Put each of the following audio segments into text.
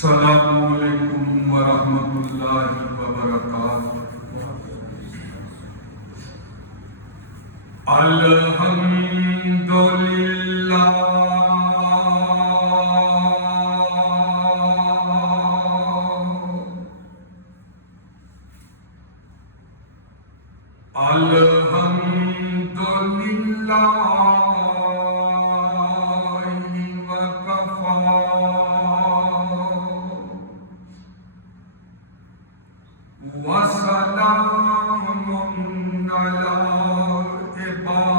Assalamualaikum warahmatullahi wabarakatuh. Alhamdulillah. Wassalamun ala ibadihi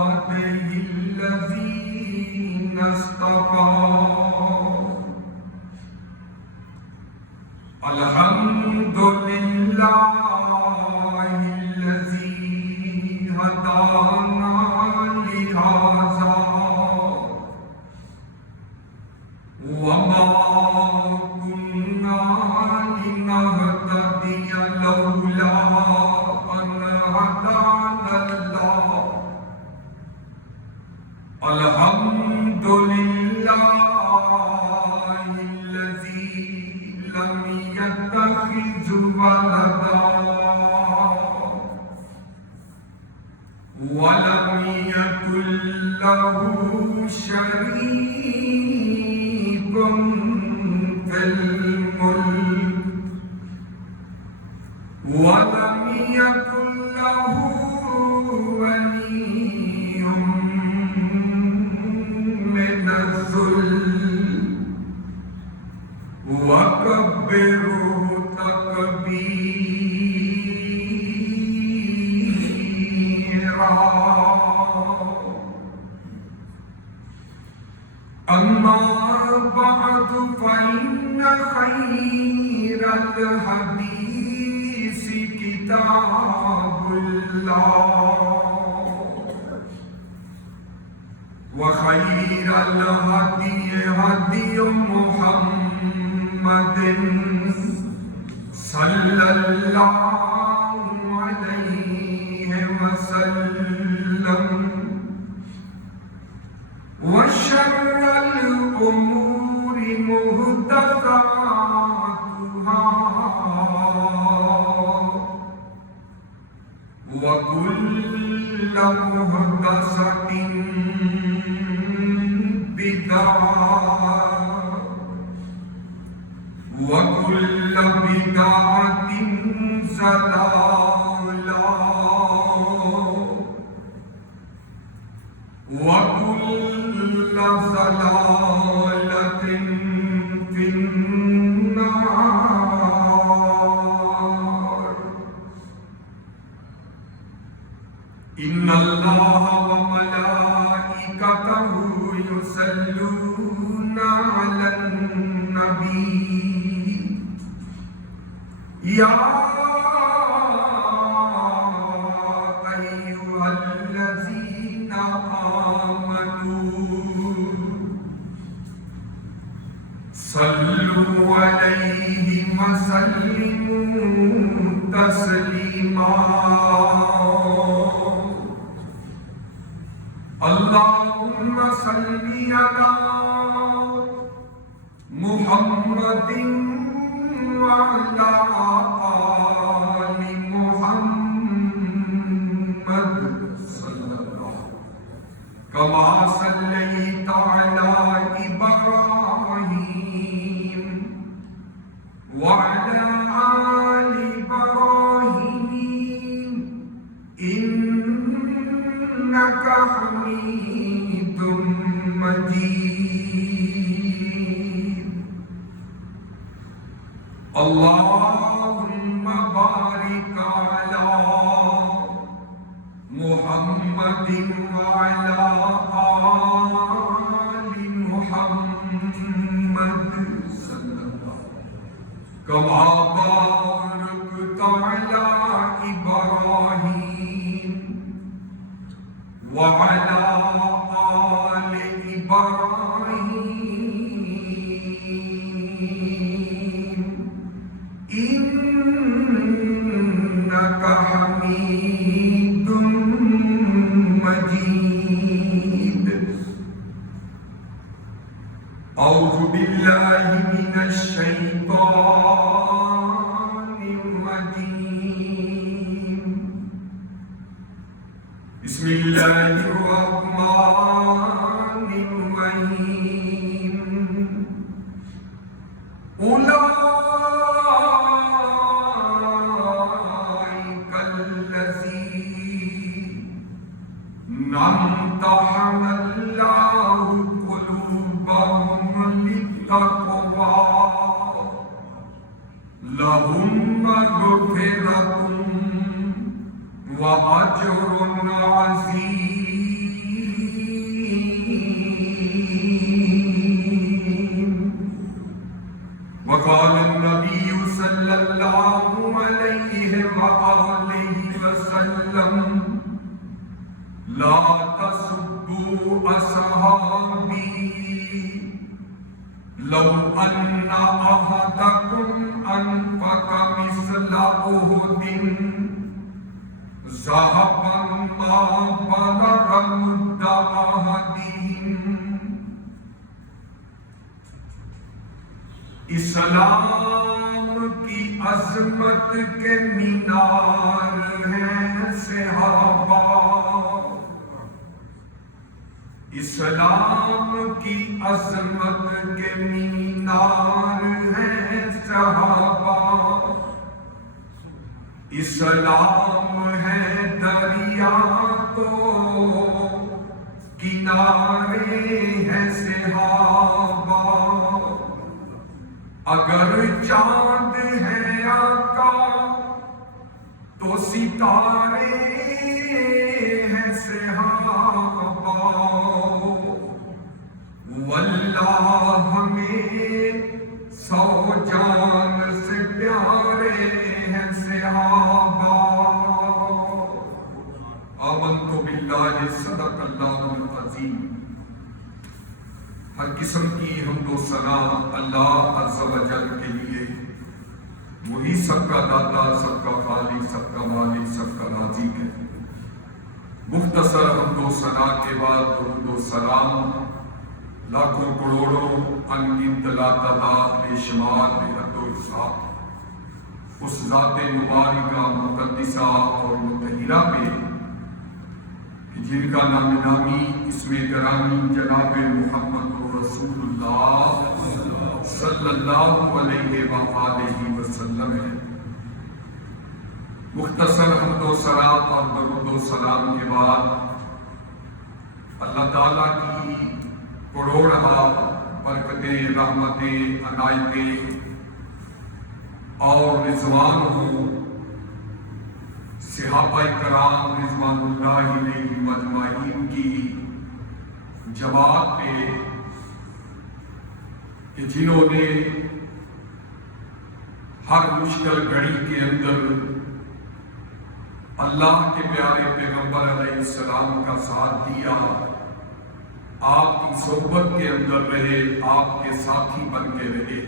هدانا لهذا وما كنا لنهتدي لولا أن هدانا الله الحمد لله الذي لم يتخذ ولدا ولم يكن له شريك في الملك ولم يكن له ولي من الذل وكبره تكبيرا. أما بعد فإن خير الحديث كتاب الله وخير الهدي هدي محمد صلى الله عليه وسلم وشر الأمور محدثاتها وكل محدثة بدعة وكل بدعة ضلالة وكل ضلالة في النار. إن الله وملائكته يصلون على النبي يا أيها الذين آمنوا صلوا عليه وسلموا تسليما. اللهم صل على محمد وعلى آل محمد كما صليت على إبراهيم وعلى آل إبراهيم إنك حميد مجيد. اللهم بارك على محمد وعلى آل محمد كما باركت على إبراهيم وعلى آل إبراهيم إنك حميد مجيد. أعوذ بالله من الشيطان الرجيم. بسم الله الرحمن الرحيم. أولئك الذين امتحن الله قلوبهم للتقوى لهم مغفرة وأجر عظيم. وقال النبي صلى الله عليه وآله وسلم لا تسبوا اصحابی لو ان احدکم انفق مثل احد ذهبا ما بلغ مد احدهم۔ اسلام کی عظمت کے مینار ہیں صحابہ، اسلام کی عظمت کے مینار ہیں صحابہ، اسلام ہے دریا تو کنارے ہیں صحابہ، اگر چاند ہے آقا تو ستارے ہیں صحابہ، واللہ ہمیں سو جان سے پیارے ہیں صحابہ۔ آمنت باللہ صدق اللہ العظیم۔ ہر قسم کی حمد و ثنا اللہ عز و جل کے لیے، وہی سب کا داتا، سب کا خالق، سب کا مالک، سب کا رازق ہے۔ مختصر حمد و ثنا کے بعد درود و سلام لاکھوں کروڑوں انگنت لا تعداد بے شمار بے حد و حساب اس ذات مبارکہ مقدسہ اور مطہرہ پہ جن کا نام نامی اسم گرامی جناب محمد رسول اللہ صلی اللہ علیہ وآلہ وسلم ہے۔ مختصر حمد و ثناء اور درود و سلام کے بعد اللہ تعالیٰ کی کروڑہ برکتیں، رحمتیں، عنایتیں اور رضوان ہوں صحابہ کرام رضوان اللہ علیہم اجمعین کی جماعت پہ کہ جنہوں نے ہر مشکل گھڑی کے اندر اللہ کے پیارے پیغمبر علیہ السلام کا ساتھ دیا، آپ کی صحبت کے اندر رہے، آپ کے ساتھی بن کے رہے۔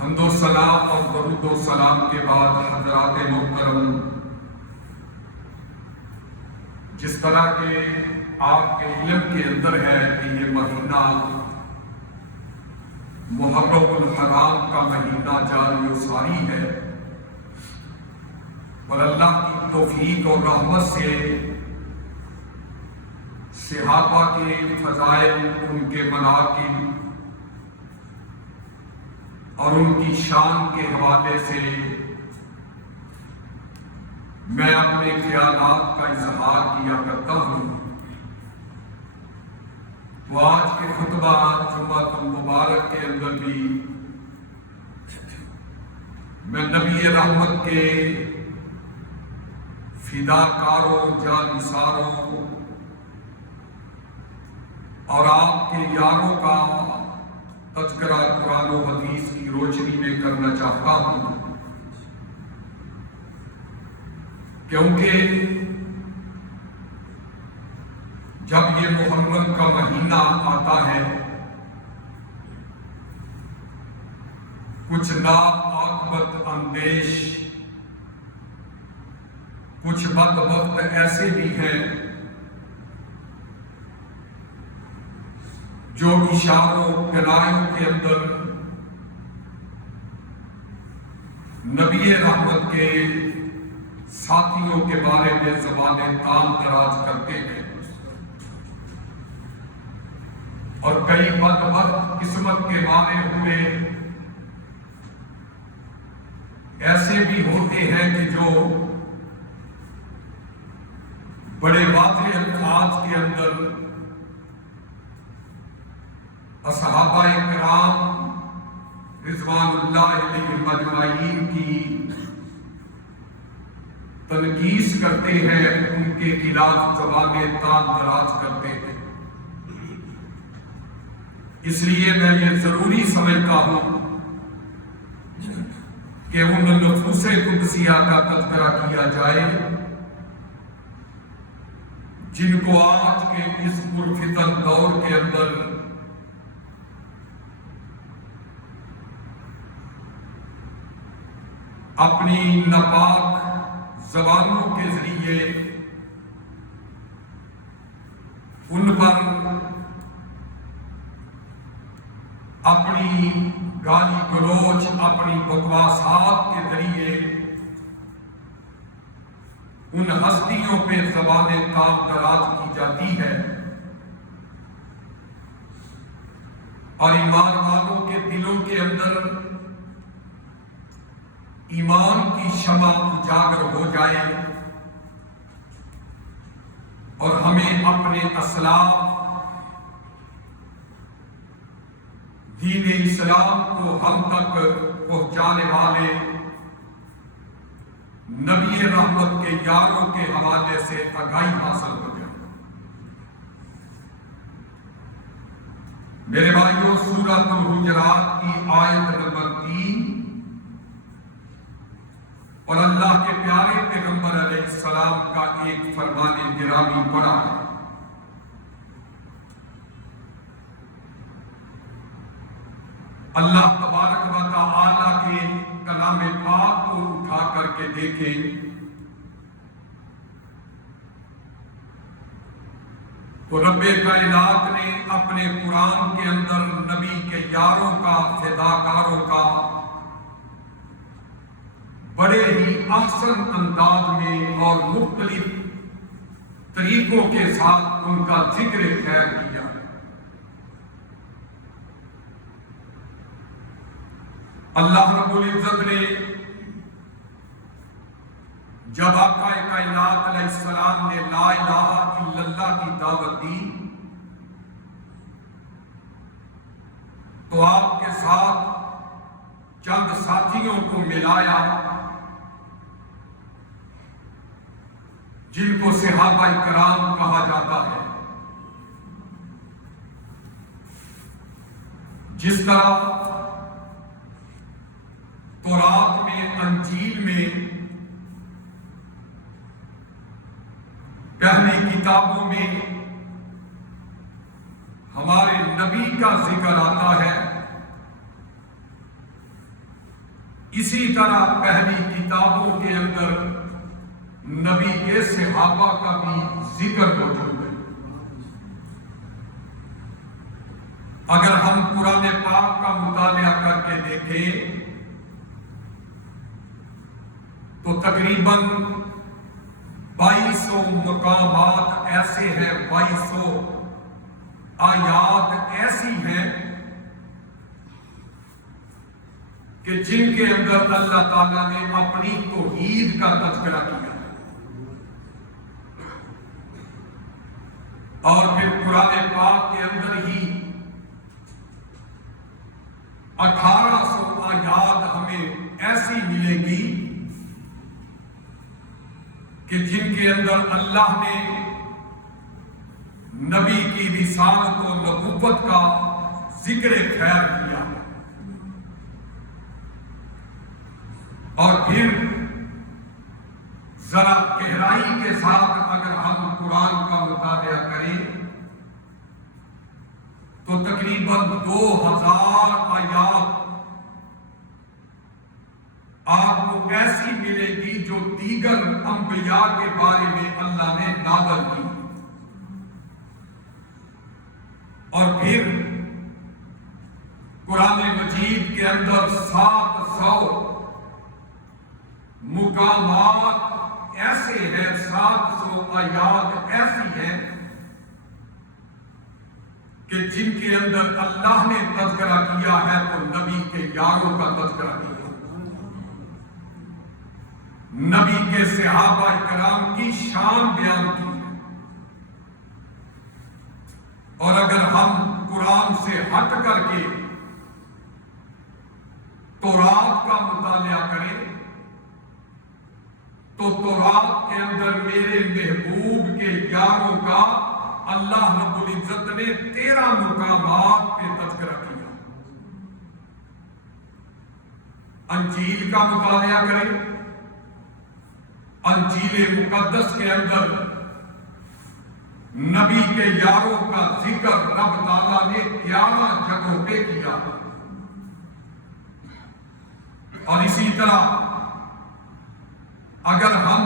حمد و ثنا اور درود و سلام کے بعد حضرات محترم، جس طرح کے آپ کے علم کے اندر ہے کہ یہ مہینہ محرم الحرام کا مہینہ جاری و ساری ہے، اور اللہ کی توفیق اور رحمت سے صحابہ کے فضائل، ان کے مناقب اور ان کی شان کے حوالے سے میں اپنے خیالات کا اظہار کیا کرتا ہوں۔ تو آج کے خطبہ جمعۃ المبارک کے اندر بھی میں نبی رحمت کے فداکاروں، جانثاروں اور آپ کے یاروں کا تذکرہ قرآن و حدیث کی روشنی میں کرنا چاہتا ہوں، کیونکہ جب یہ محرم کا مہینہ آتا ہے، کچھ ناعاقبت اندیش، کچھ بدبخت ایسے بھی ہیں جو اشاروں کنایوں کے اندر نبی رحمت کے ساتھیوں کے بارے میں زبانیں تام دراز کرتے ہیں، اور کئی بدبخت قسمت کے مارے ہوئے ایسے بھی ہوتے ہیں کہ جو بڑے واضح الفاظ کے اندر اصحابہ کرام رضوان اللہ علیہم اجمعین کی تنقیص کرتے ہیں، ان کے خلاف زبانیں تام دراز کرتے ہیں۔ اس لیے میں یہ ضروری سمجھتا ہوں کہ ان نفوس قدسیہ کا تذکرہ کیا جائے جن کو آج کے اس پرفتن دور کے اندر اپنی ناپاک زبانوں کے ذریعے ان پر اپنی گالی گلوچ، اپنی بکواسات کے ذریعے ان ہستیوں پہ زبانیں تاب دراز کی جاتی ہے اور ایمان والوں کے دلوں کے اندر ایمان کی شمع اجاگر ہو جائے اور ہمیں اپنے اسلاف دین اسلام کو ہم تک پہنچانے والے نبی رحمت کے یاروں کے حوالے سے آگاہی حاصل ہو جائے۔ میرے بھائیوں، سورۃ الحجرات کی آیت نمبر 3 اور اللہ کے پیارے پیغمبر علیہ السلام کا ایک فرمان گرامی پڑا ہے۔ اللہ تبارک و تعالی کے کلام پاک کو اٹھا کر کے دیکھیں تو رب کائنات نے اپنے قرآن کے اندر نبی کے یاروں کا، فداکاروں کا بڑے ہی احسن انداز میں اور مختلف طریقوں کے ساتھ ان کا ذکر خیر کیا۔ اللہ رب العزت نے جب آقا کائنات علیہ السلام نے لا الہ الا اللہ کی دعوت دی تو آپ کے ساتھ چند ساتھیوں کو ملایا جن کو صحابہ کرام کہا جاتا ہے۔ جس طرح تورات میں، انجیل میں، پہلی کتابوں میں ہمارے نبی کا ذکر آتا ہے، اسی طرح پہلی کتابوں کے اندر نبی کے صحابہ کا بھی ذکر موجود ہے۔ اگر ہم قرآن پاک کا مطالعہ کر کے دیکھیں تو تقریباً 2200 مقامات ایسے ہیں، 2200 آیات ایسی ہیں کہ جن کے اندر اللہ تعالیٰ نے اپنی توحید کا تذکرہ کیا اور پھر قرآن پاک کے اندر ہی 1800 آیات ہمیں ایسی ملے گی کہ جن کے اندر اللہ نے نبی کی رسالت و نبوت کا ذکر خیر کیا اور پھر ذرا گہرائی کے ساتھ اگر ہم قرآن کا مطالعہ کریں تو تقریباً 2000 آیات آپ کو ایسی ملے گی جو دیگر انبیاء کے بارے میں اللہ نے نازل کی، اور پھر قرآن مجید کے اندر 700 مقامات ایسے ہیں، 700 آیات ایسی ہیں کہ جن کے اندر اللہ نے تذکرہ کیا ہے تو نبی کے یاروں کا تذکرہ کیا، نبی کے صحابہ کرام کی شان بیان کی ہے۔ اور اگر ہم قرآن سے ہٹ کر کے تورات کا مطالعہ کریں تو تورات کے اندر میرے محبوب کے یاروں کا اللہ رب العزت نے 13 مقامات پہ تذکرہ کیا۔ انجیل کا مطالعہ کریں، انجیل مقدس کے اندر نبی کے یاروں کا ذکر رب تعالیٰ نے 11 جگہوں پہ کیا. اور اسی طرح اگر ہم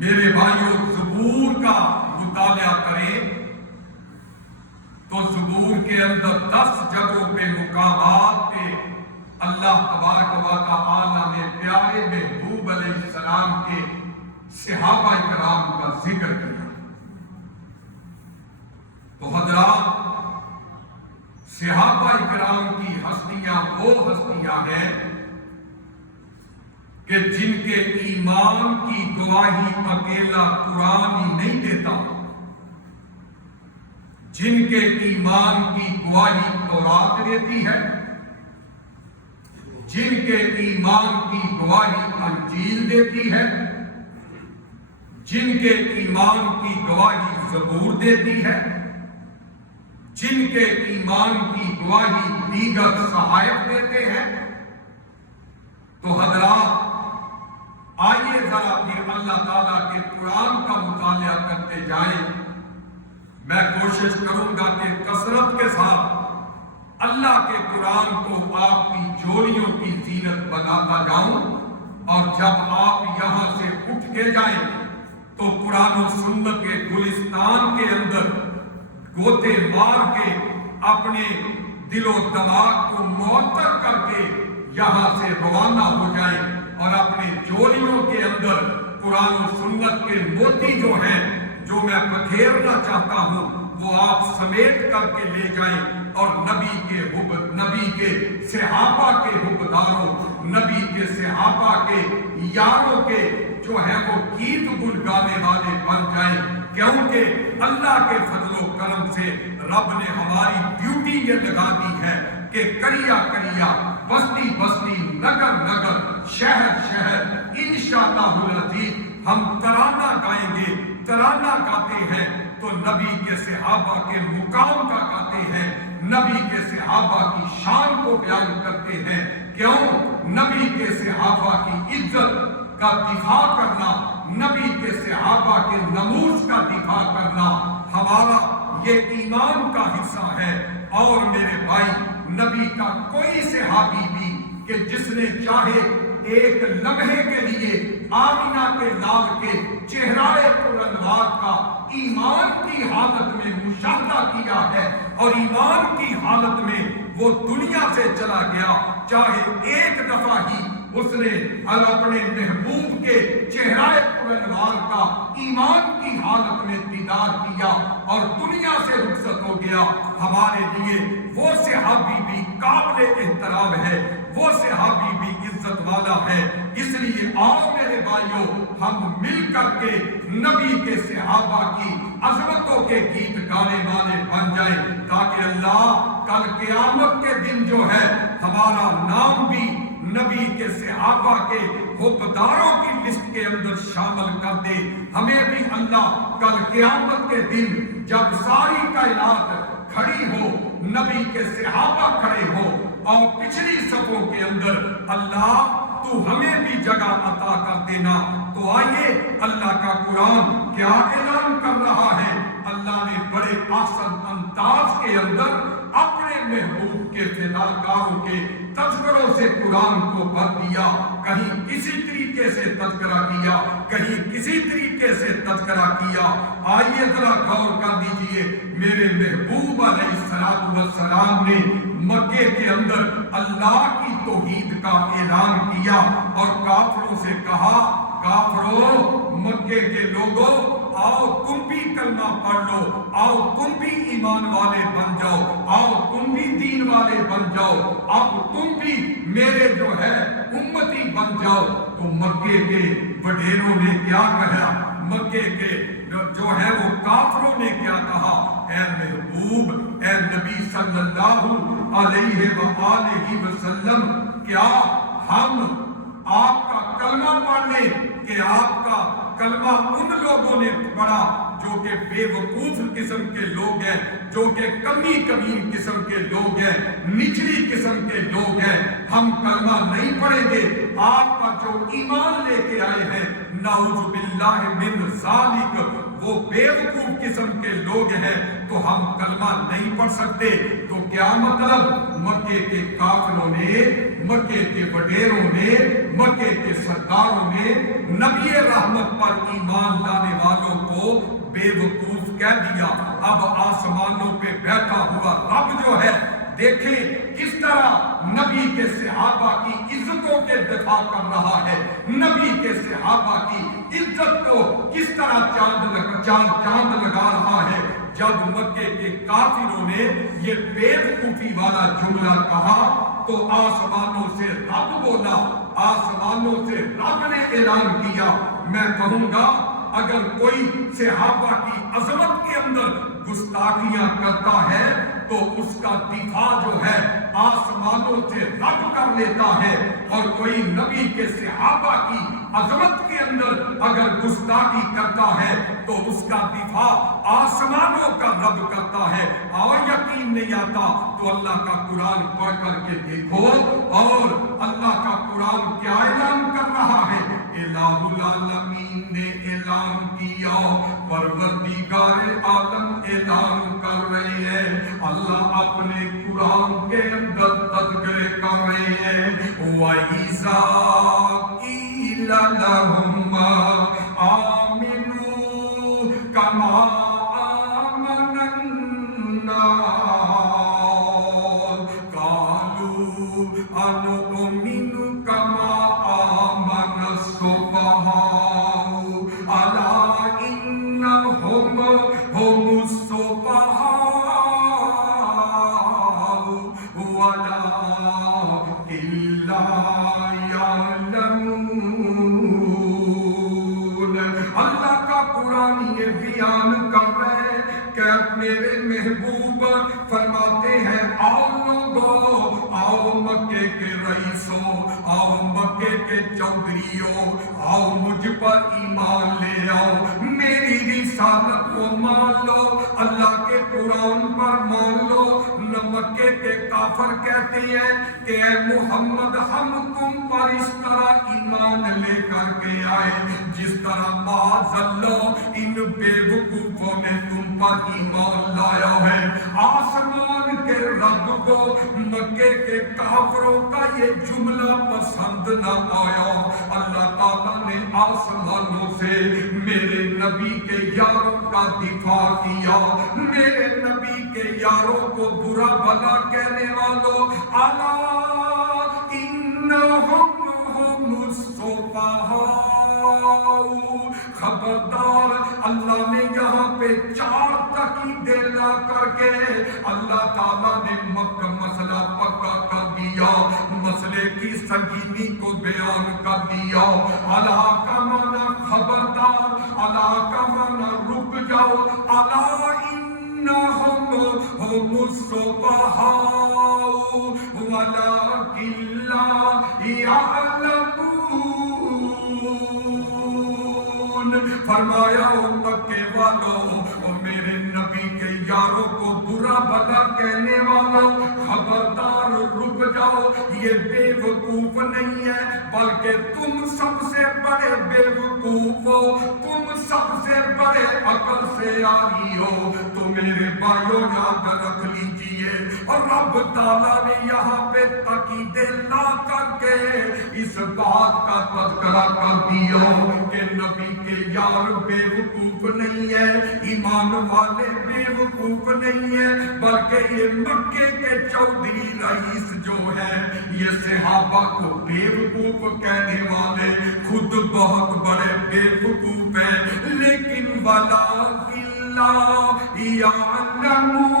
میرے بھائیوں زبور کا مطالعہ کریں تو زبور کے اندر 10 جگہوں پہ مقامات پہ اللہ تبارک و تعالیٰ نے پیارے محبوب علیہ السلام کے صحابہ کرام کا ذکر کیا. تو حضرات، صحابہ کرام کی ہستیاں وہ ہستیاں ہیں کہ جن کے ایمان کی گواہی اکیلا قرآن ہی نہیں دیتا، جن کے ایمان کی گواہی تورات دیتی ہے، جن کے ایمان کی گواہی انجیل دیتی ہے، جن کے ایمان کی گواہی زبور دیتی ہے، جن کے ایمان کی گواہی دیگر صحائف دیتے ہیں. تو حضرات، آئیے ذرا پھر اللہ تعالیٰ کے قرآن کا مطالعہ کرتے جائیں. میں کوشش کروں گا کہ کثرت کے ساتھ اللہ کے قرآن کو آپ کی جوڑیوں کی زینت بناتا جاؤں، اور جب آپ یہاں سے اٹھ کے جائیں تو قرآن و سنت کے گلستان کے اندر گوتے مار کے اپنے دل و دماغ کو معطر کر کے یہاں سے روانہ ہو جائیں، اور اپنے جوڑیوں کے اندر قرآن و سنت کے موتی جو ہیں، جو میں پکھیرنا چاہتا ہوں، وہ آپ سمیٹ کر کے لے جائیں، اور نبی کے صحابہ کے حکمداروں، نبی کے صحابہ کے یاروں کے جو ہیں وہ گیت گل گانے والے بن جائیں. کیونکہ اللہ کے فضل و کرم سے رب نے ہماری ڈیوٹی یہ لگا دی ہے کہ کریا کریا، بستی بستی، نگر نگر، شہر شہر انشاءاللہ العزیز ہم ترانہ گائیں گے. ترانہ گاتے ہیں تو نبی کے صحابہ کے مقام کا گاتے ہیں، نبی کے صحابہ کی شان کو بیان کرتے ہیں. کیوں؟ نبی کے صحابہ کی عزت کا دفاع کرنا، نبی کے صحابہ کے ناموس کا دفاع کرنا ہمارا یہ ایمان کا حصہ ہے. اور میرے بھائی، نبی کا کوئی صحابی بھی کہ جس نے چاہے ایک لمحے کے لیے آمینہ کے لال کے چہرہ پرانوار کا ایمان کی حالت میں مشاہدہ کیا ہے، اور ایمان کی حالت میں وہ دنیا سے چلا گیا، چاہے ایک دفعہ ہی اس نے اپنے محبوب کے چہرہ پرانوار کا ایمان کی حالت میں دیدار کیا اور دنیا سے رخصت ہو گیا، ہمارے لیے وہ صحابی بھی قابل احترام ہے، وہ صحابی بھی عزت والا ہے. اس لیے آؤ میرے بھائیوں، ہم مل کر کے نبی کے صحابہ کی عظمتوں کے گیت گانے والے بن جائیں، تاکہ اللہ کل قیامت کے دن جو ہے ہمارا نام بھی نبی کے صحابہ کے حکمداروں کی لسٹ کے اندر شامل کر دے. ہمیں بھی اللہ کل قیامت کے دن جب ساری کائنات کھڑی ہو، نبی کے صحابہ کھڑے ہو اور پچھلی صفوں کے اندر اللہ تو ہمیں بھی جگہ عطا کر دینا. تو آئیے، اللہ کا قرآن کیا اعلان کر رہا ہے؟ اللہ نے بڑے احسن انداز کے اندر اپنے محبوب کے فداکاروں کے تذکروں سے قرآن کو بھر دیا. کہیں کسی طریقے سے تذکرہ کیا، کہیں کسی طریقے سے تذکرہ کیا. آئیے ذرا غور کر دیجئے، میرے محبوب علیہ السلام نے مکے کے اندر اللہ کی توحید کا اعلان کیا اور کافروں سے کہا، کافروں، مکے کے لوگوں، آؤ تم بھی کلمہ پڑھ لو، آؤ تم بھی ایمان والے بن جاؤ، آؤ تم بھی دین والے بن جاؤ، اب تم بھی میرے جو ہے امتی بن جاؤ. تو مکے کے وڈیروں نے کیا کہا؟ مکے کے جو ہے وہ کافروں نے کیا کہا؟ اے محبوب، اے نبی صلی اللہ علیہ وآلہ وسلم، کیا ہم آپ کا کلمہ پڑھ لیں کہ آپ کا کلمہ ان لوگوں نے پڑھا جو کہ بے وقوف قسم کے لوگ ہیں، جو کہ کمی کمین قسم کے لوگ ہیں، نچلی قسم کے لوگ ہیں. ہم کلمہ نہیں پڑھیں گے. آپ کا جو ایمان لے کے آئے ہیں، نعوذ باللہ من ذالک، وہ بیوقوف قسم کے لوگ ہیں تو ہم کلمہ نہیں پڑھ سکتے، تو کیا مطلب؟ مکے کے کافروں نے، مکے کے وڈیروں نے، مکے کے سرداروں نے نبی رحمت پر ایمان لانے والوں کو بیوقوف کہہ دیا۔ اب آسمانوں پہ بیٹھا ہوا رب جو ہے، دیکھیں کس طرح نبی کے صحابہ کی عزتوں کے دفاع کر رہا ہے، نبی کے صحابہ کی عزت کو کس طرح چاند لگا رہا ہے۔ جب مکے کے کافروں نے یہ بیوقوفی والا جملہ کہا تو آسمانوں سے رب بولا، آسمانوں سے رب نے اعلان کیا۔ میں کہوں گا اگر کوئی صحابہ کی عظمت کے اندر گستاخیاں کرتا ہے تو اس کا دفاع جو ہے آسمانوں سے رب کر لیتا ہے، اور کوئی نبی کے صحابہ کی عظمت کے اندر اگر گستاخی کرتا ہے تو اس کا دفاع آسمانوں کا رب کرتا ہے۔ اور یقین نہیں آتا تو اللہ کا قرآن پڑھ کر کے دیکھو، اور اللہ کا قرآن کیا اعلان کر رہا ہے؟ الہ العالمین نے اعلان کیا، پروردگار عالم اعلان کر رہے ہیں، اللہ اپنے قرآن کے اندر تذکرے کر رہے ہیں۔ وَإِذَا قِيلَ لَهُمْ آمِنُوا كَمَا آمَنَ النَّاسُ قَالُوا أَنُؤْمِنُ كَمَا آمَنَ السُّفَهَاءُ أَلَا إِنَّهُمْ هُمُ السُّفَهَاءُ وَلَٰكِن لَّا يَعْلَمُونَ۔ اللہ کا قرآن یہ بیان کر رہے ہیں کہ میرے محبوب فرماتے ہیں، آؤ لوگو، آؤ مکے کے رئیسوں، آؤ مکے کے چودھریوں، آؤ مجھ پر ایمان لے آؤ، میری رسالت کو مان لو، اللہ کے قرآن پر مان لو۔ نہ مکے کے کافر کہتے ہیں کہ اے محمد ہم تم پر اس طرح ایمان لے کر کے آئے جس طرح معاذ اللہ ان بے وقوفوں نے تم پر ایمان لایا ہے۔ آسمان کے رب کو مکے کے کافروں کا یہ جملہ پسند نہ آیا، اللہ تعالیٰ نے آسمانوں سے میرے نبی کے یاروں کا دفاع کیا، میرے نبی کے یاروں کو برا بھلا کہنے والوں، الا انہم ہم السفہاء، خبردار۔ اللہ نے یہاں پہ 4 تاکیدیں لا کر کے اللہ تعالیٰ نے مسئلہ پکا کر دیا، مسئلے کی سنگینی کو بیان کر دیا۔ الا کا معنی خبردار، الا کا معنی رک جاؤ، الا انہم ہم السفہاء ولکن لا یعلمون۔ فرمایا مکے والوں، میرے نبی کے یاروں کو برا بھلا کہنے والوں، خبردار رک جاؤ، یہ بے وقوف نہیں ہے بلکہ تم سب سے بڑے بے وقوف ہو، تم سب سے بڑے عقل سے عاری ہو۔ تو میرے بھائیوں یاد رکھ لیجئے، اور رب تعالیٰ نے یہاں پہ تاکیدیں لا کر کے اس بات کا تذکرہ کر دیا کہ نبی کے یار بے وقوف نہیں ہے، ایمان والے بے وقوف نہیں ہے، بلکہ یہ مکے کے چودھری رئیس جو ہے یہ صحابہ کو بے وقوف کہنے والے خود بہت بڑے بے وقوف ہیں، لیکن وَلَٰكِن لَّا يَعْلَمُونَ،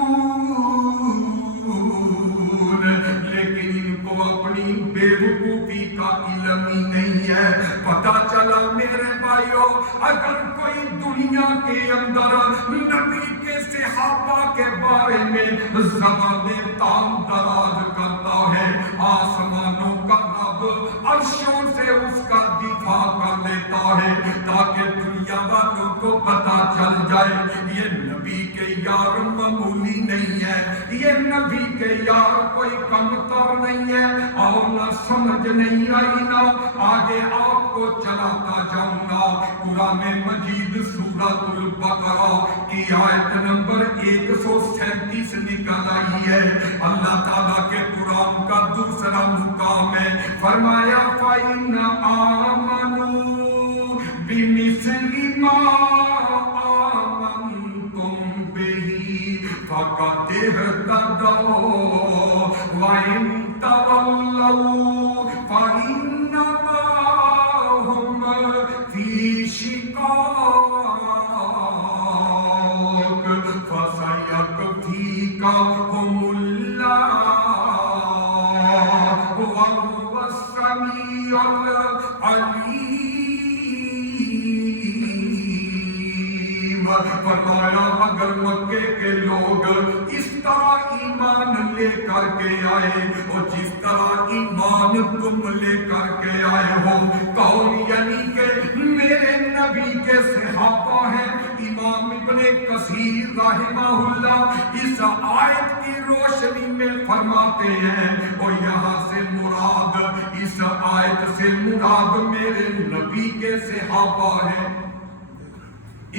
لیکن ان کو اپنی بے وقوفی کا علم ہی نہیں ہے۔ پتہ چلا میرے بھائیوں، اگر کوئی دنیا کے اندر نبی کے صحابہ کے بارے میں زبانیں تام دراز کرتا ہے، آسمانوں کا رب عرشوں سے اس کا دفاع کر لیتا ہے تاکہ دنیا والوں کو کو پتا چل جائے یہ نبی کے یار معمولی نہیں ہے، یہ نبی کے یار کوئی کم تر نہیں ہے، اور نہ سمجھ نہیں آئی نہ آگے آپ کو چلاتا جاؤں گا۔ قرآن مجید سورۃ البقرہ کی آیت نمبر 137 نکل آئی ہے۔ اللہ تعالیٰ کے قرآن کا دوسرا مقام ہے، فرمایا فَإِنْ آمَنُوا بِمِثْلِ مَا آمَنْتُمْ بِهِ فَقَدِ اهْتَدَوْا وَإِنْ تَوَلَّوْا فَإِنَّمَا هُمْ فِي شِقَاقٍ فَسَيَكْفِيكَهُمُ اللَّهُ وَهُوَ السَّمِيعُ الْعَلِيمُ۔ فرمایا اگر مکے کے لوگ اس طرح ایمان لے کر کے آئے اور جس طرح ایمان تم لے کر کے آئے ہو، کون؟ یعنی کہ میرے نبی کے صحابہ ہیں۔ امام ابن کثیر رحمہ اللہ اس آیت کی روشنی میں فرماتے ہیں اور یہاں سے مراد، اس آیت سے مراد میرے نبی کے صحابہ ہیں۔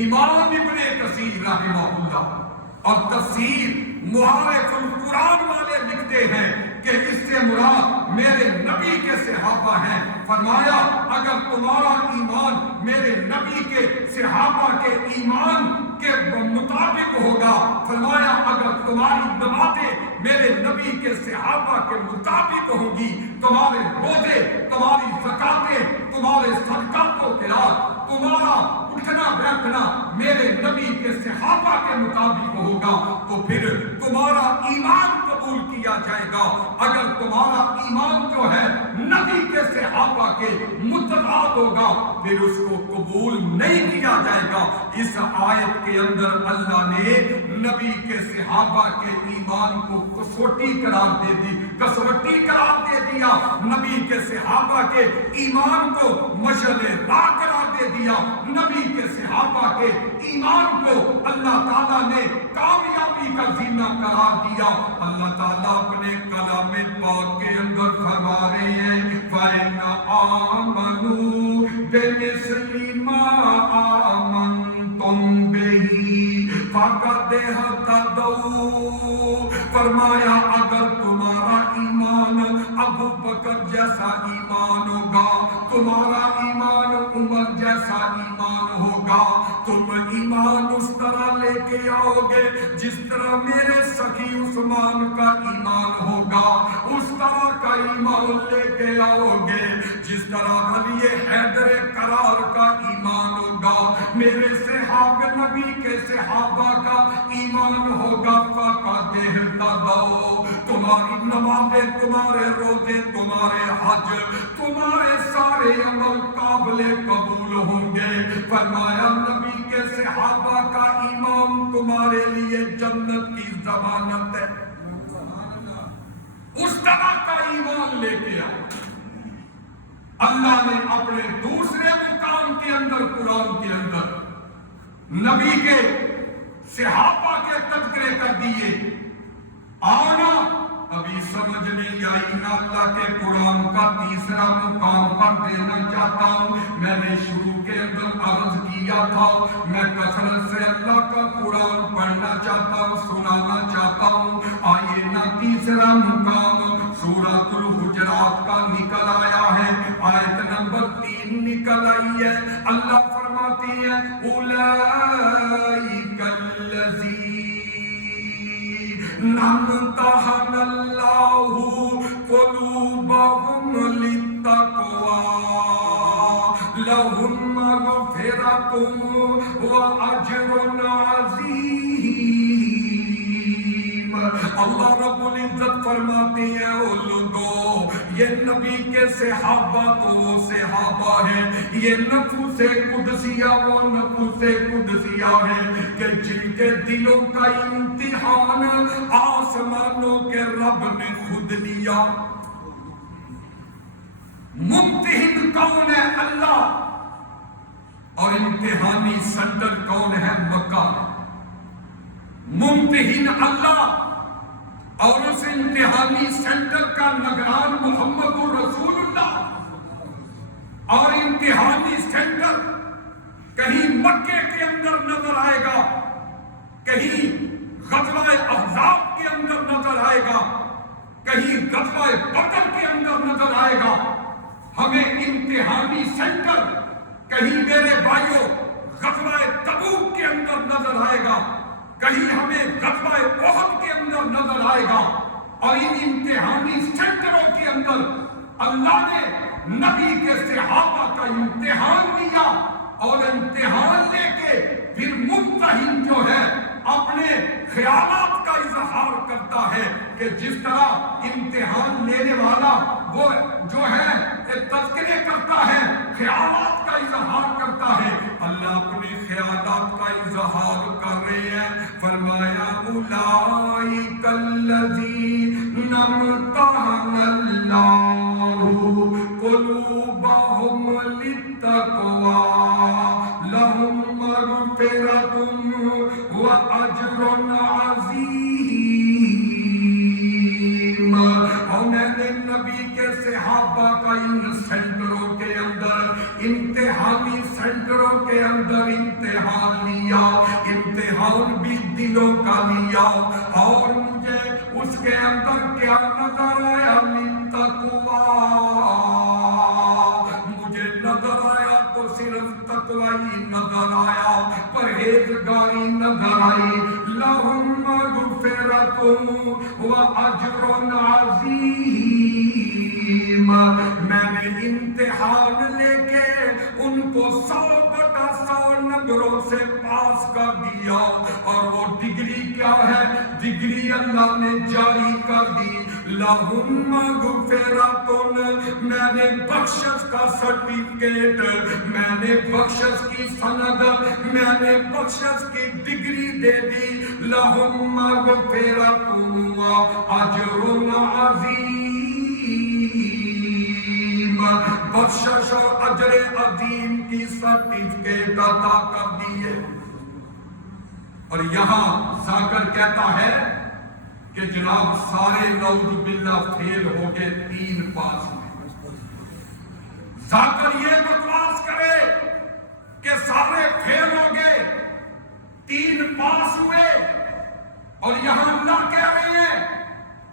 امام ابن کثیر رحمہ اللہ اور تفسیر معارف القرآن والے لکھتے ہیں کہ اس سے مراد میرے نبی کے صحابہ ہیں۔ فرمایا اگر تمہارا ایمان میرے نبی کے صحابہ کے ایمان کے مطابق ہوگا، فرمایا اگر تمہاری نمازیں میرے نبی کے صحابہ کے مطابق ہوگی، تمہارے روزے، تمہاری زکاتیں، تمہارے صدقات و خیرات، تمہارا اٹھنا بیٹھنا میرے نبی کے صحابہ کے مطابق ہوگا، تو پھر تمہارا ایمان قبول کیا جائے گا۔ اگر تمہارا ایمان جو ہے نبی کے صحابہ کے متضاد ہوگا، پھر اس کو قبول نہیں کیا جائے گا۔ اس آیت کے اندر اللہ نے نبی کے صحابہ کے ایمان کو کسوٹی قرار دے دی، کسوٹی قرار دے دیا۔ نبی کے صحابہ کے ایمان کو مشعل راہ قرار دے دیا۔ نبی کے صحابہ کے ایمان کو اللہ تعالیٰ نے کامیابی کا زینہ قرار دیا۔ اللہ تعالیٰ اپنے کلام پاک کے اندر فرما رہے ہیں فَإِنْ آمَنُوا بِمِثْلِ مَا آمَنْتُمْ بِهِ فَقَدِ اهْتَدَوْا۔ فرمایا اگر تمہارا ایمان ابو بکر جیسا ایمان ہوگا، تمہارا ایمان عمر جیسا ایمان ہوگا، تم ایمان اس طرح لے کے آؤ گے جس طرح میرے سخی عثمان کا ایمان ہوگا، اس طرح کا ایمان لے کے آؤ گے جس طرح علی حیدر کرار کا ایمان ہوگا، میرے صحابہ نبی کے صحابہ کا ایمان ہوگا۔ فَقَدِ اهْتَدَوْا، تمہاری نمازیں، تمہارے روزے، تمہارے حج، تمہارے سارے عمل قابل قبول ہوں گے۔ فرمایا نبی کے صحابہ کا ایمان تمہارے لیے جنت کی ضمانت ہے۔ اس طرح کا ایمان لے کے آؤ۔ اللہ نے اپنے دوسرے مقام کے اندر قرآن کے اندر نبی کے صحابہ کے تذکرے کر دیے۔ آنا ابھی سمجھ نہیں آئی نہ اللہ کے قرآن کا تیسرا مقام پر دینا چاہتا ہوں۔ میں نے شروع کے اندر عرض کیا تھا میں کثرت سے اللہ کا قرآن پڑھنا چاہتا ہوں، سنانا چاہتا ہوں۔ آئیے نہ تیسرا مقام سورۃ الحجرات کا نکل آیا ہے، آیت نمبر 3 نکل آئی ہے۔ اللہ فرماتی ہے اولئک الذین امتحن اللہ قلوبہم للتقوی لہم مغفرۃ واجر عظیم۔ اللہ رب العزت فرماتے ہیں او لوگوں، یہ نبی کے صحابہ تو وہ صحابہ ہیں، یہ نفوس قدسیہ وہ نفوس قدسیہ ہیں کہ جن کے دلوں کا امتحان آسمانوں کے رب نے خود لیا۔ ممتحن کون ہے؟ اللہ۔ اور امتحانی سینٹر کون ہے؟ مکہ۔ ممتحن اللہ اور اس امتحانی سینٹر کا نگران محمد رسول اللہ، اور امتحانی سینٹر کہیں مکے کے اندر نظر آئے گا، کہیں غزوہ احزاب کے اندر نظر آئے گا، کہیں غزوہ بدر کے اندر نظر آئے گا۔ ہمیں امتحانی سینٹر کہیں میرے بھائیوں غزوہ تبوک کے اندر نظر آئے گا، کہیں ہمیں غزوہ احد کے اندر نظر آئے گا۔ اور ان امتحانی سینٹروں کے اندر اللہ نے نبی کے صحابہ کا امتحان لیا، اور امتحان لے کے پھر ممتحن جو ہے اپنے خیالات کا اظہار کرتا ہے کہ جس طرح امتحان لینے والا وہ جو ہے تذکرے کرتا ہے، خیالات کا اظہار کرتا ہے، اللہ اپنے خیالات کا اظہار کر رہے ہیں۔ فرمایا اولئک الذین امتحن اللہ قلوبہم للتقوی لہم مغفرۃ واجر عظیم۔ اور میں نے نبی کے صحابہ کا ان سینٹروں کے اندر، امتحانی سینٹروں کے اندر امتحان لیا، امتحان بھی دلوں کا لیا، اور مجھے اس کے اندر کیا نظر آیا؟ للتقوی، مجھے نظر آیا تو صرف تقوی نظر آیا، پرہیزگاری نظر آئی۔ لہم مغفرۃ واجر عظیم، میں نے امتحان لے کے ان کو 100/100 نمبروں سے پاس کر دیا، اور وہ ڈگری کیا ہے؟ ڈگری اللہ نے جاری کر دی۔ لہم مغفرۃ، میں نے بخشش کا سرٹیفکیٹ، میں نے بخشش کی سند، میں نے بخشش کی ڈگری دے دی۔ لہم مغفرۃ واجر عظیم، بخشش اور اجر عظیم کی سرٹیفکیٹ عطا کر دیے۔ اور یہاں جا کر کہتا ہے کہ جناب سارے نعوذ باللہ فیل ہو گئے 3 پاس میں۔ جا کر یہ بکواس کرے کہ سارے فیل ہو گئے 3 پاس ہوئے، اور یہاں اللہ کہہ رہے ہیں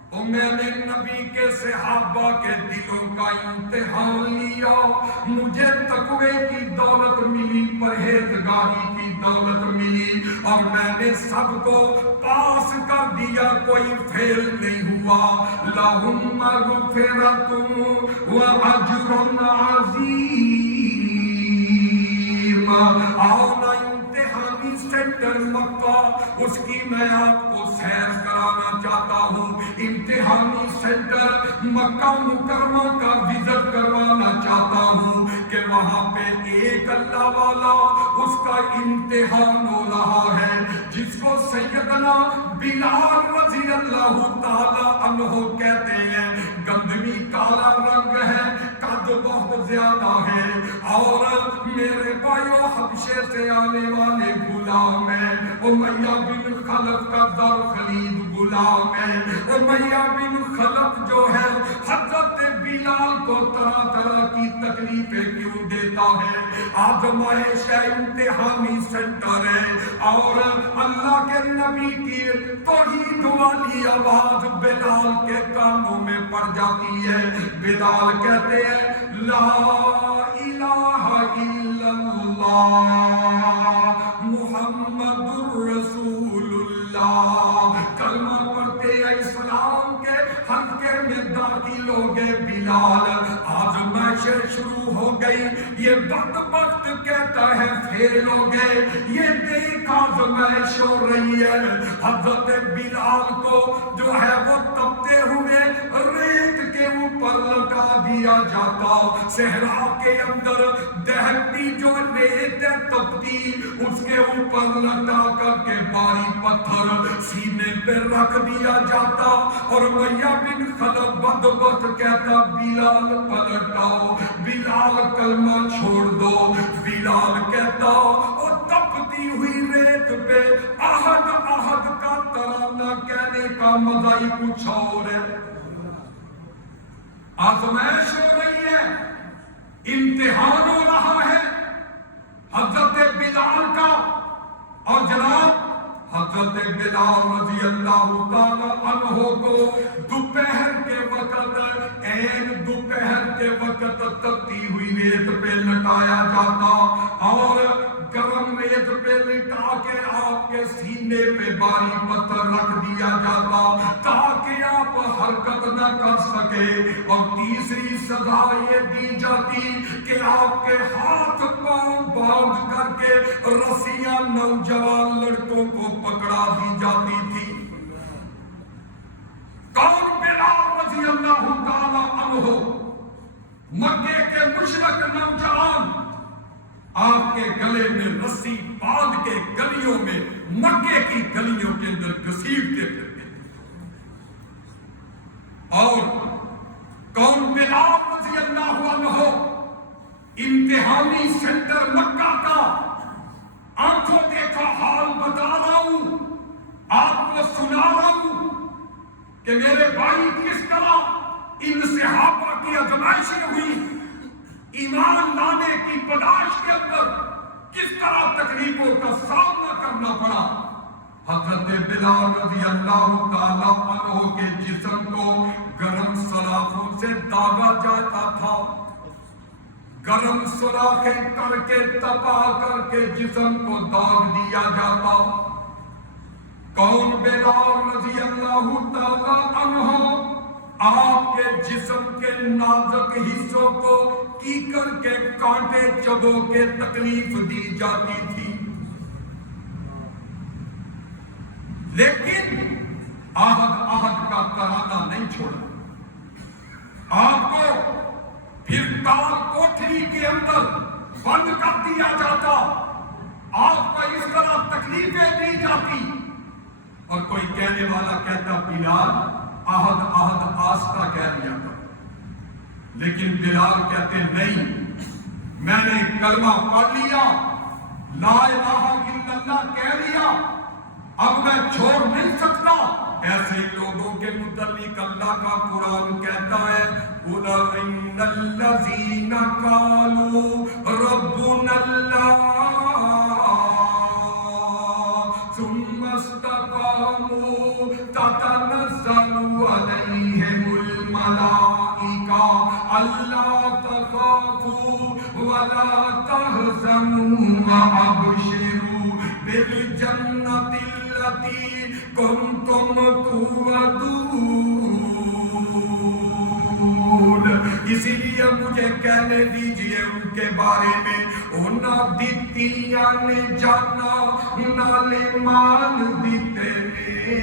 اور میں نے نبی کے صحابہ کے دلوں کا امتحان لیا، مجھے تقوی کی دولت ملی، پرہیزگاری کی دولت ملی، اور میں نے سب کو پاس کر دیا، کوئی فیل نہیں ہوا۔ لہم مغفرۃ واجر عظیم۔ آؤ نا امتحانی سینٹر مکہ، اس کی میں آپ کو سیر کرانا چاہتا ہوں۔ امتحانی سینٹر مکہ مکرمہ کا وزٹ کروانا چاہتا ہوں کہ وہاں پہ ایک اللہ والا، اس کا امتحان ہو رہا ہے، جس کو سیدنا بلال رضی اللہ تعالی عنہ کہتے ہیں۔ گندمی کالا رنگ ہے، قد بہت زیادہ ہے، اور میرے بھائیو حبشے سے آنے والے غلام ہیں، امیہ بن خلف کا در خلید غلام ہے۔ امیہ بن خلف جو ہے حضرت بلال کو طرح طرح کی تکلیفیں کیوں دیتا ہے؟ آزمائش ہے، امتحانی سینٹر ہے، اور اللہ کے نبی کی توحید والی آواز بلال کے کانوں میں پڑ جاتی ہے۔ بلال کہتے ہیں لا الہ الا اللہ محمد رسول اللہ، کلمہ پڑھتے اسلام کے حلقے میں داخل ہو گئے بلال۔ آزمائشیں شروع ہو گئی، یہ بدبخت کہتا ہے فیل ہو گئے، یہ دیکھ آزمائش ہو رہی ہے۔ حضرت بلال کو جو ہے وہ تپتے ہوئے ریت کے اوپر لٹا دیا جاتا، صحرا کے اندر دہتی جو ریت ہے تپتی، اس کے اوپر لٹا کر کے باری پتھر سینے پہ رکھ دیا جاتا، اور امیہ بن خلف بدبخت کہتا بلال پلٹ لاؤ، بلال کلمہ چھوڑ دو۔ بلال کہتا اور تپتی ہوئی ریت پہ احد احد کا ترانہ کہنے کا مزہ ہی کچھ اور ہے۔ آزمائش ہو رہی ہے، امتحان ہو رہا ہے حضرت بلال کا، اور جناب حضرت بلال رضی اللہ تعالی عنہ کو دوپہر کے وقت، عین دوپہر کے وقت تپتی ہوئی ریت پہ لٹایا جاتا، اور گرم ریت پہ لٹا کے آپ کے سینے پہ باری پتھر رکھ دیا جاتا تاکہ آپ حرکت نہ کر سکے، اور تیسری سزا یہ دی جاتی کہ آپ کے ہاتھ پاؤں باندھ کر کے رسیاں نوجوان لڑکوں کو پکڑا دی جاتی تھی۔ کون؟ بلال رضی اللہ تعالی عنہ، مکے کے مشرک نوجوان آپ کے گلے میں رسی باندھ کے گلیوں میں، مکے کی گلیوں کے اندر گھسیٹتے پھرتے، اور کون؟ بلال رضی اللہ عنہ، امتحانی سینٹر مکہ کا آنکھوں دیکھا حال بتا رہا ہوں، آپ کو سنا رہا ہوں کہ میرے بھائی کس طرح ان صحابہ کی آزمائشیں ہوئی، ایمان لانے کی پداش کے اندر کس طرح تکلیفوں کا سامنا کرنا پڑا۔ حضرت بلال رضی اللہ تعالی عنہ کے جسم کو گرم سلاخوں سے داغا جاتا تھا، گرم سلاخیں کر کے تپا کر کے جسم کو داغ دیا جاتا۔ کون؟ بلال رضی اللہ تعالی عنہ، آپ کے جسم کے نازک حصوں کو کیکر کے کانٹے چبو کے تکلیف دی جاتی تھی، لیکن احد کا ترانہ نہیں چھوڑا۔ آپ کو پھر تال کوٹری کے اندر بند کر دیا جاتا، آپ کو اس طرح تکلیفیں دی جاتی، اور کوئی کہنے والا کہتا بلال احد آستہ کہہ دیا تھا، لیکن بلال کہتے نہیں، میں نے کلمہ پڑھ لیا، لا الہ الا اللہ کہہ لیا، اب میں چھوڑ نہیں سکتا۔ ایسے لوگوں کے متعلق اللہ کا قرآن کہتا ہے اولئک الذین قالوا ربنا اللہ ثم استقاموا تتنزل علیہم الملائکہ الا تخافوا ولا تحزنوا وابشروا بالجنۃ التي کنتم توعدون۔ اسی لیے مجھے کہنے دیجئے ان کے بارے میں، انہاں دیتیاں نے جانا نالے مال دیتے نے،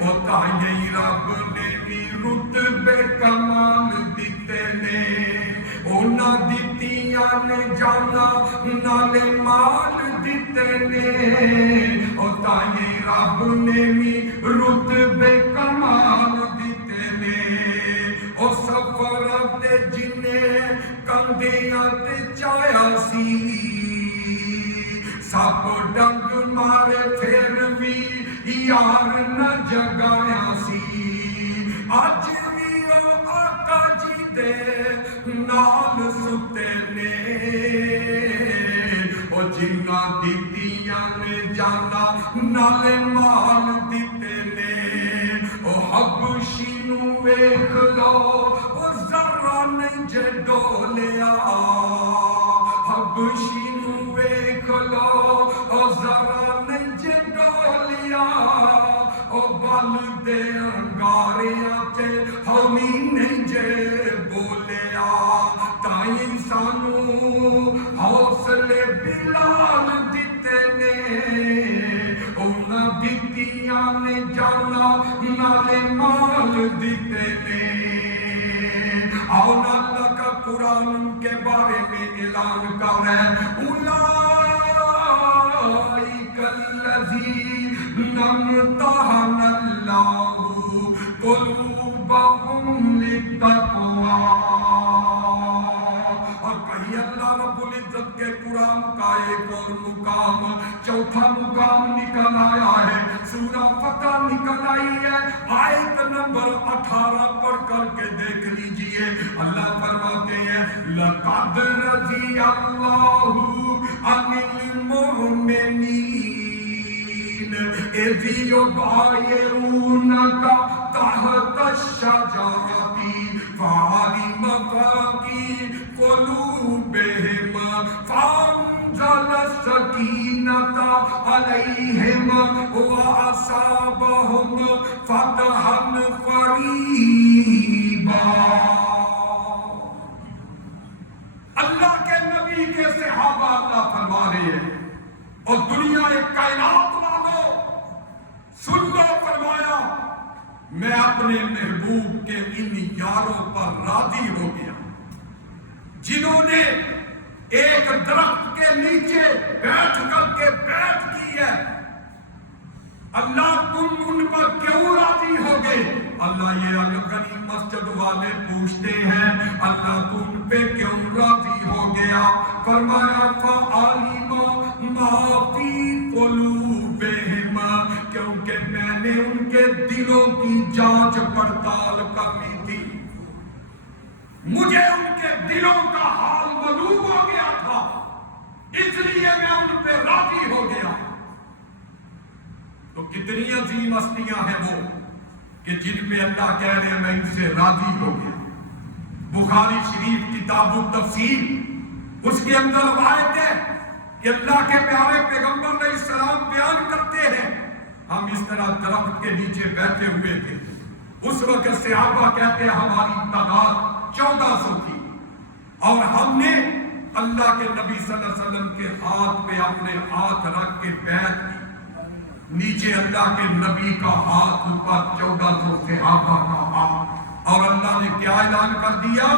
او تائیں رب نے بھی رتبے کمال دیتے نے، انہاں دیتیاں نے جانا نالے مال دیتے نے، او تائیں رب نے بھی رتبے کمال دیتے نے، او سفر تے جنہیں کندیاں تے چایا سی، سب ڈنگ مارے پھر بھی یار نہ جگایا سی، اج بھی او آقا جی دے نال ستے نے، او جنہ دیتیاں نے جانا نالے مال دیتے نے، او حبشی نو ویکھ لو او ذرا نہیں جے ڈولیا، حبشی نو ویکھ لو او ذرا نہیں جے ڈولیا، او بل دے انگاریاں تے ہومی نہیں جے بولیا، تائیں سانو حوصلے بلال دیتے نے، انہاں دیتیاں نے جانا نالے مال دیتے نے۔ آؤ اللہ کا قرآن کے بارے میں اعلان کر رہا ہے اولئک الذین امتحن اللہ قلوبہم للتقوی اللہ رب العزت کے قرآن کا ایک اور مقام، چوتھا مقام نکل آیا ہے، سورہ فتح نکل آئی ہے، آیت نمبر 18 پڑھ کر کے دیکھ لیجئے۔ اللہ فرماتے ہیں لَقَدْ رَضِيَ اللَّهُ عَنِ الْمُؤْمِنِينَ إِذْ يُبَايِعُونَكَ تَحْتَ الشَّجَرَةِ فَعَلِمَ مَا فِي قُلُوبِهِمْ فَأَنزَلَ السَّكِينَةَ عَلَيْهِمْ وَأَصَابَهُمْ فَتْحًا قَرِيبًا۔ اللہ کے نبی کے صحابہ اللہ فرما رہے ہیں، اور دنیا کائنات والو سن لو، فرمایا میں اپنے محبوب کے ان یاروں پر راضی ہو گیا جنہوں نے ایک درخت کے نیچے بیٹھ کر کے بیٹھ کی ہے۔ اللہ تم ان پر کیوں راضی ہو گئے؟ اللہ یہ الغنی مسجد والے پوچھتے ہیں اللہ تم پہ کیوں راضی ہو گیا؟ فرمایا فَعَلِمَ مَا فِي قُلُوبِهِمْ، کیونکہ میں نے ان کے دلوں کی جانچ پڑتال کرنی تھی، مجھے ان کے دلوں کا حال معلوم ہو گیا تھا، اس لیے میں ان پہ راضی ہو گیا۔ تو کتنی عظیم ہستیاں ہیں وہ کہ جن پہ اللہ کہہ رہے ہیں میں ان سے راضی ہو گیا۔ بخاری شریف کتاب التفسیر، اس کے اندر روایت ہے کہ اللہ کے پیارے پیغمبر علیہ السلام بیان کرتے ہیں ہم اس طرح درخت کے نیچے بیٹھے ہوئے تھے، اس وقت صحابہ کہتے ہیں ہماری تعداد 1400 تھی، اور ہم نے اللہ کے نبی صلی اللہ علیہ وسلم کے ہاتھ پہ اپنے ہاتھ رکھ کے بیعت کی، نیچے اللہ کے نبی کا ہاتھ، اوپر 1400 صحابہ کا ہاتھ، اور اللہ نے کیا اعلان کر دیا؟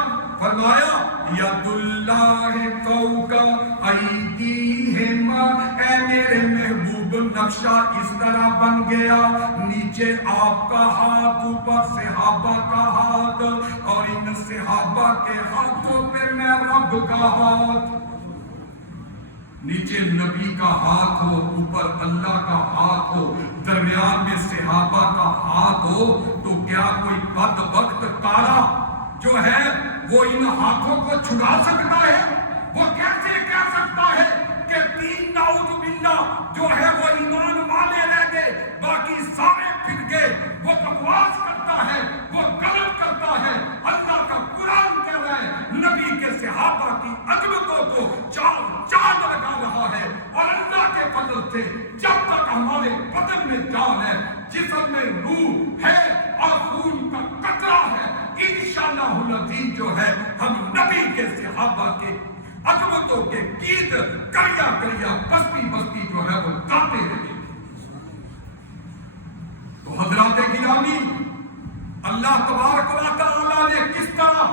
فرمایا ید اللہ فوق ایدیہم، اے میرے محبوب نقشہ اس طرح بن گیا، نیچے آپ کا ہاتھ، اوپر صحابہ کا ہاتھ، اور ان صحابہ کے ہاتھوں پہ میں رب کا ہاتھ، نیچے نبی کا ہاتھ ہو، اوپر اللہ کا ہاتھ ہو، درمیان میں صحابہ کا ہاتھ ہو، تو کیا کوئی بدبخت تارا جو ہے وہ ان ہاتھوں کو چھڑا سکتا ہے؟ وہ کیسے کہہ سکتا ہے کہ 3 نعوذ باللہ جو ہے وہ ایمان والے رہ گئے، باقی سارے پھر گئے؟ وہ بکواس کرتا ہے، وہ غلط کرتا ہے۔ اللہ کا قرآن کہہ رہا ہے نبی کے صحابہ کی عظمتوں کو چاند لگا رہا ہے، اور اللہ کے فضل سے جب تک ہمارے بدن میں جان ہے، جسم میں روح ہے اور خون کا قطرہ ہے، انشاءاللہ العزیز جو ہے ہم نبی کے صحابہ کے عظمتوں کے گیت کریا کریا بستی بستی جو ہے وہ گاتے رہے۔ تو حضرات گرامی، اللہ تبارک و تعالیٰ نے کس طرح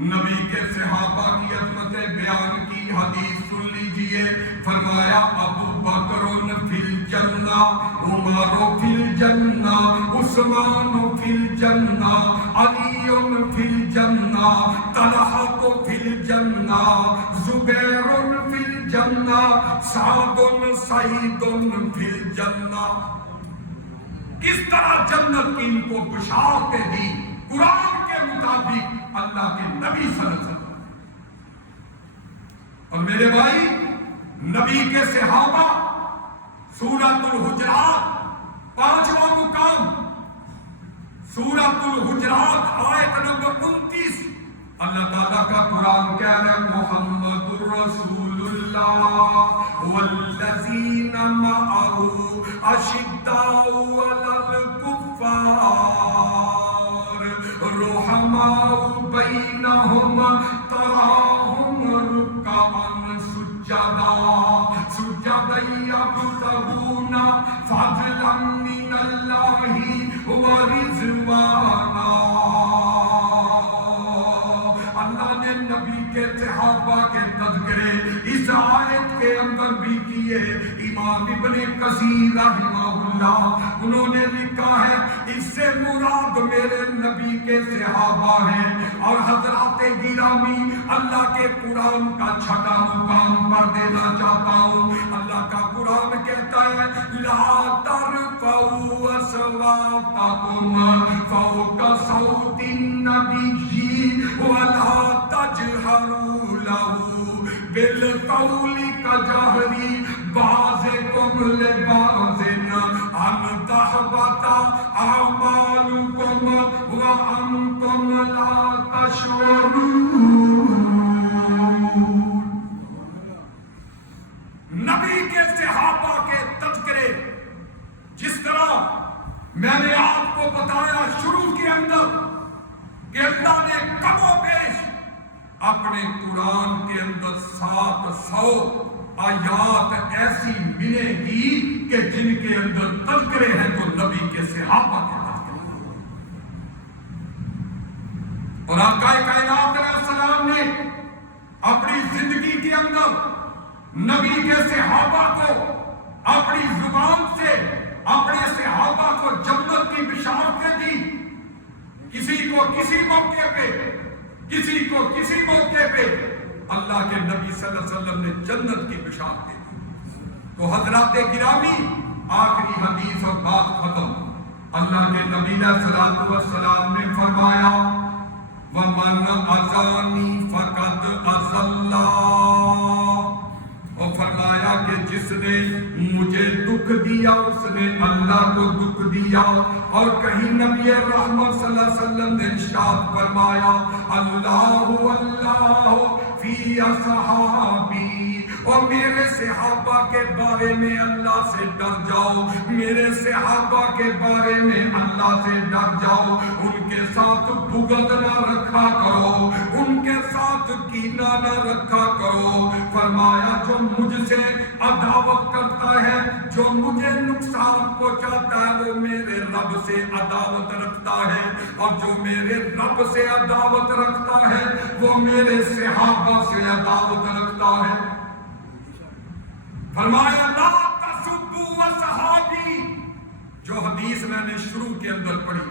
نبی کے صحابہ کی عظمتیں بیان کی؟ حدیث سن لیجئے۔ فرمایا ابو بکر فی الجنہ، عمر فی الجنہ، عثمان فی الجنہ، علی فی الجنہ، طلحہ فی الجنہ، زبیر فی الجنہ، سعد سعید فی الجنہ۔ کس طرح جنت کی ان کو بشارتیں دی قرآن کے مطابق اللہ کے نبی صلی اللہ علیہ وسلم۔ اور میرے بھائی، نبی کے صحابہ، سورۃ الحجرات 5واں مقام، سورۃ الحجرات آیت نمبر 29، اللہ تعالیٰ کا قرآن کہہ رہا ہے محمد الرسول اللہ والذین معہ اشداء علی الکفار رحماء بینہم تراہم رکعا سجدا یبتغون فضلا من اللہ ورضوانا۔ اللہ نے نبی کے صحابہ کے تذکرے اس آیت کے اندر بھی کیے کیجئے. امام ابن کثیر رحمہ اللہ انہوں نے لکھا ہے اس سے مراد میرے نبی کے صحابہ ہیں. اور حضرات گرامی اللہ کے قرآن کا چھٹا مقام پر دینا چاہتا ہوں. اللہ کا قرآن کہتا ہے لا ترفعوا اصواتکم فوق صوت النبی ولا تجهروا له بالقول كجهر بعضكم لبعض ان تحبط اعمالكم وانتم لا تشعرون. نبی کے صحابہ کے تذکرے جس طرح میں نے آپ کو بتایا شروع کے اندر کہ اللہ نے کم و بیش اپنے قرآن کے اندر 700 آیات ایسی ملیں گی کہ جن کے اندر تذکرے ہیں تو نبی کے صحابہ کے تذکرے ہیں. اور آقا کائنات علیہ السلام نے اپنی زندگی کے اندر نبی کے صحابہ کو اپنی زبان سے اپنے صحابہ کو جنت کی بشارتیں دی. کسی کو کسی موقع پہ کسی کو کسی موقع پہ اللہ کے نبی صلی اللہ علیہ وسلم نے جنت کی بشارتیں دی. تو حضرات گرامی آخری حدیث اور بات ختم. اللہ کے نبی علیہ الصلوۃ والسلام نے فرمایا وَمَنْ أَذَانِي فَقَدْ أَذَلَّ. اور فرمایا کہ جس نے مجھے دکھ دیا اس نے اللہ کو دکھ دیا. اور کہیں نبی رحمت صلی اللہ علیہ وسلم نے ارشاد فرمایا اللہ اللہ فی اصحابی. اور میرے صحابہ کے بارے میں اللہ سے ڈر جاؤ, میرے صحابہ کے بارے میں اللہ سے ڈر جاؤ. ان کے ساتھ بغض نہ رکھا کرو, ان کے ساتھ کینہ نہ رکھا کرو. فرمایا جو مجھ سے عداوت کرتا ہے, جو مجھے نقصان پہنچاتا ہے, وہ میرے رب سے عداوت رکھتا ہے, اور جو میرے رب سے عداوت رکھتا ہے وہ میرے صحابہ سے عداوت رکھتا ہے. فرمایا لا تسبوا اصحابی. جو حدیث میں نے شروع کے اندر پڑھی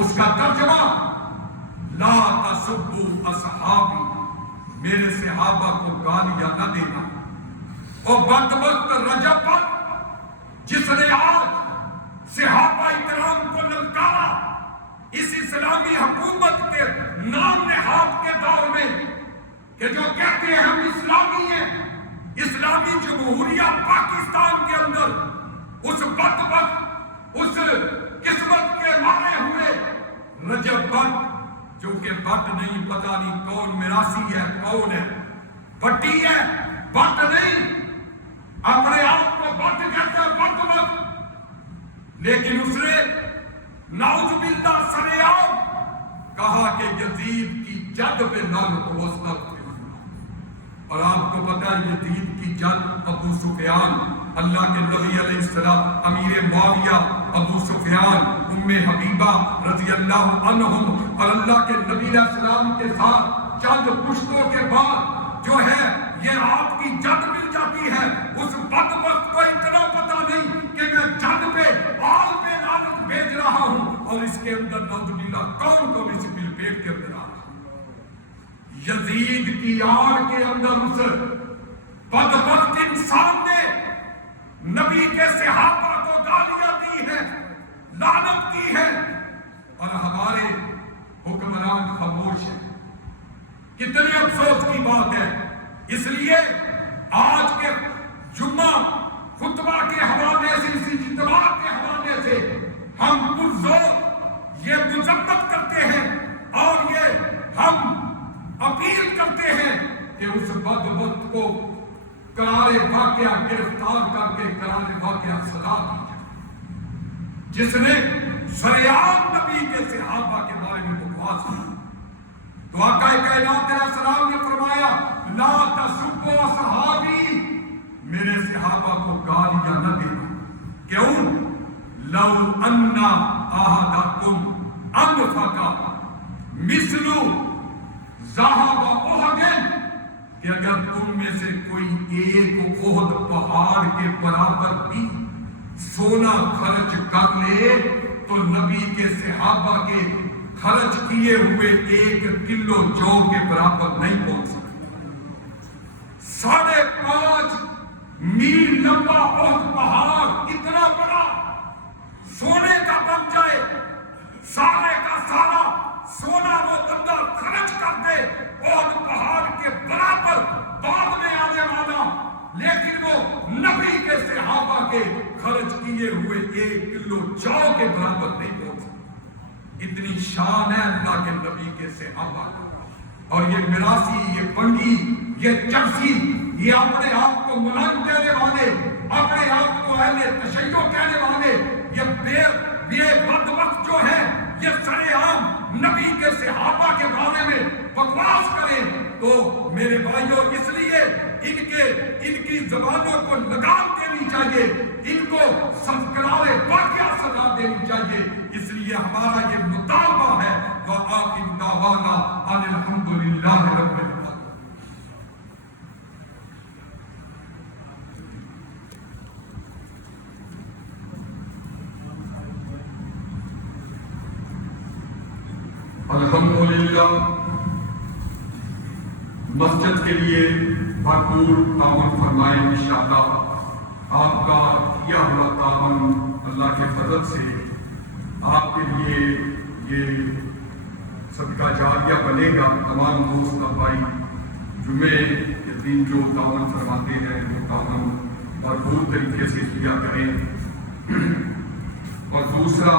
اس کا ترجمہ لا تسبوا اصحابی, میرے صحابہ کو گالیاں نہ دینا. اور بدبخت رجب پر جس نے آج صحابہ اکرام کو للکارا اس اسلامی حکومت کے نام نہاد کے دور میں کہ جو کہتے ہیں ہم اسلامی ہیں, اسلامی جمہوریہ پاکستان کے اندر اس بدبخت اس قسمت کے مارے ہوئے رجب بٹ جو کہ بٹ نہیں, پتہ نہیں کون میراثی ہے کون ہے, بٹی ہے بٹ نہیں, اپنے آپ کو بٹ کہتا ہے بدبخت. لیکن اس نے نعوذ باللہ سریعام کہا کہ یزید کی جد پہ لعنت و وسعت. اور آپ کو پتہ ہے یزید کی جد ابو سفیان, اللہ کے نبی علیہ السلام, امیر معاویہ, ابو سفیان, ام حبیبہ رضی اللہ عنہم, اور اللہ کے نبی علیہ السلام کے ساتھ چند پشتوں کے بعد جو ہے یہ آپ کی جد مل جاتی ہے. اس بدبخت کو اتنا پتہ نہیں کہ میں جد پہ آل پہ لعنت بھیج رہا ہوں, اور اس کے اندر نعوذ باللہ کون اس بل پیٹ کے اندر آ رہا. یزید کی آڑ کے اندر اس بدبخت انسان نے نبی کے صحابہ کو گالیاں دی ہے, لعنت کی ہے, اور ہمارے حکمران خاموش ہیں. کتنے افسوس کی بات ہے. اس لیے آج کے جمعہ خطبہ کے حوالے سے, اسی اجتماع کے حوالے سے ہم پرزور یہ مذمت کرتے ہیں اور یہ ہم اپیل کرتے ہیں کہ اس بدبخت کو قرار واقعہ گرفتار کر کے قرار واقعہ سزا دی جائے جس نے سریعان نبی کے صحابہ کے بارے میں بکواس کی. تو آقا کائنات علیہ السلام نے فرمایا لا تسبوا اصحابی, میرے صحابہ کو گالیاں نہ دینا. کیوں؟ لو ان احدکم انفق مثل ذهب احد, کہ اگر تم میں سے کوئی ایک احد پہاڑ کے برابر بھی سونا خرچ کر لے تو نبی کے صحابہ کے خرچ کیے ہوئے 1 کلو جو کے برابر نہیں پہنچ سکتا۔ 5.5 میل لمبا احد پہاڑ اتنا بڑا سونے کا بن جائے، سارے کا سارا سونا وہ بندہ خرچ کر دے احد پہاڑ کے برابر بعد میں آنے والا، لیکن وہ نبی کے صحابہ کے خرچ کیے ہوئے 1 کلو جو کے برابر نہیں پہنچ سکتا۔ اتنی شان ہے اللہ کے نبی کے صحابہ، اور یہ مراسی، یہ بنگی، یہ چرسی، یہ اپنے آپ کو ملنگ کہنے والے، اپنے آپ کو اہل تشیع کہنے والے، یہ بدبخت جو ہے، یہ سر عام نبی کے صحابہ کے بارے میں بکواس کریں تو میرے بھائیوں اس لیے ان کی زبانوں کو لگام دینی چاہیے، ان کو سنسکار واقعہ سزا دینی چاہیے۔ اس لیے ہمارا یہ مطالبہ ہے وآخر دعوانا ان الحمدللہ رب العالمین۔ الحمدللہ مسجد کے لیے بھرپور تعاون فرمائے انشاءاللہ۔ آپ کا کیا ہوا تعاون اللہ کے فضل سے آپ کے لیے یہ صدقہ جاریہ بنے گا۔ تمام دوست بھائی جمعے کے دن جو تعاون فرماتے ہیں وہ تعاون بھرپور طریقے سے کیا کریں۔ اور دوسرا